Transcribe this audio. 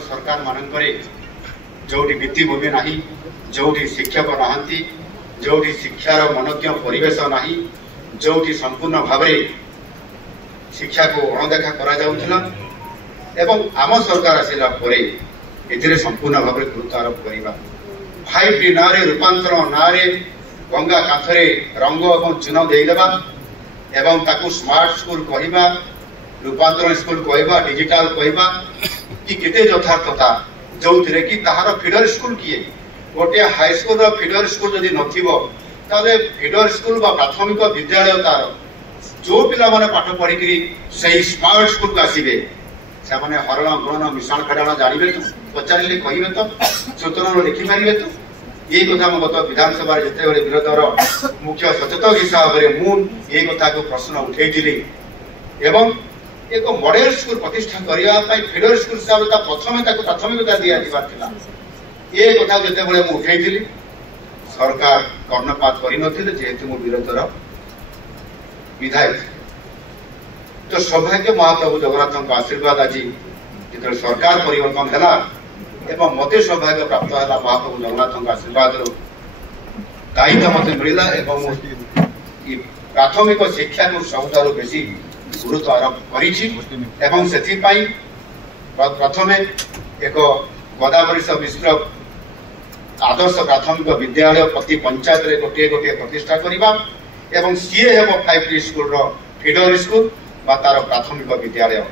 सरकार मानकरे जोटी भित्तिभूमि नाही, जोटी शिक्षक नहांती, जोटी शिक्षार मनज्ञ परिवेश नाही, जोटी संपूर्ण भाव शिक्षा को अणदेखा करा जाउथिला एवं आम सरकार आसिला परे एथिरे संपूर्ण भाव गुरुत्व आरोप करिबा 5T नारे रूपांतर नारे गंगा कांथरे रंग और चून देदेबा एवं ताकू स्मार्ट स्कूल कहवा रूपांतरण स्कूल कहवा डिजिटल कहवा कि केते यथार्थता जो थे कि ताहार फीडर स्कूल किए गोटे हाई स्कूल फीडर स्कूल जदि नथिबो ताले फीडर स्कूल बा प्राथमिक विद्यालय तार जो पिला माने पाठ पढ़ी सही स्मार्ट स्कूल को आसीबे से माने हरण गुणन मिश्रण फेडाण जानबे तो पचारे कहे तो सूचना लिखि मारे तो ये कथा मैं गत विधानसभा जिते बड़े विरोधर मुख्य सचेतक हिसाब से मुझे कथा को प्रश्न उठे एवं एक मॉडल स्कूल प्रतिष्ठा करने फीडर स्कूल हिसाब से प्रथम प्राथमिकता दि जाता ये कथा जिते बड़े मुझे उठे सरकार कर्णपात करेतु मो विरोधर विधायक तो सौभाग्य महाप्रभु जगन्नाथ आशीर्वाद आज जो सरकार परिवर्तन है एवं मते सौभाग्य प्राप्त है महाप्रभु जगन्नाथ आशीर्वाद दायित्व मत मिलला एवं प्राथमिक शिक्षा को सबुठार बेसी गुरुत्व आरोप कर प्रथम एक गदावरीश मिश्र आदर्श प्राथमिक विद्यालय प्रति पंचायत गोटे गोटे प्रतिष्ठा करवा एवं सीए हेब 5T स्कूल फीडर स्कूल बा तार प्राथमिक विद्यालय।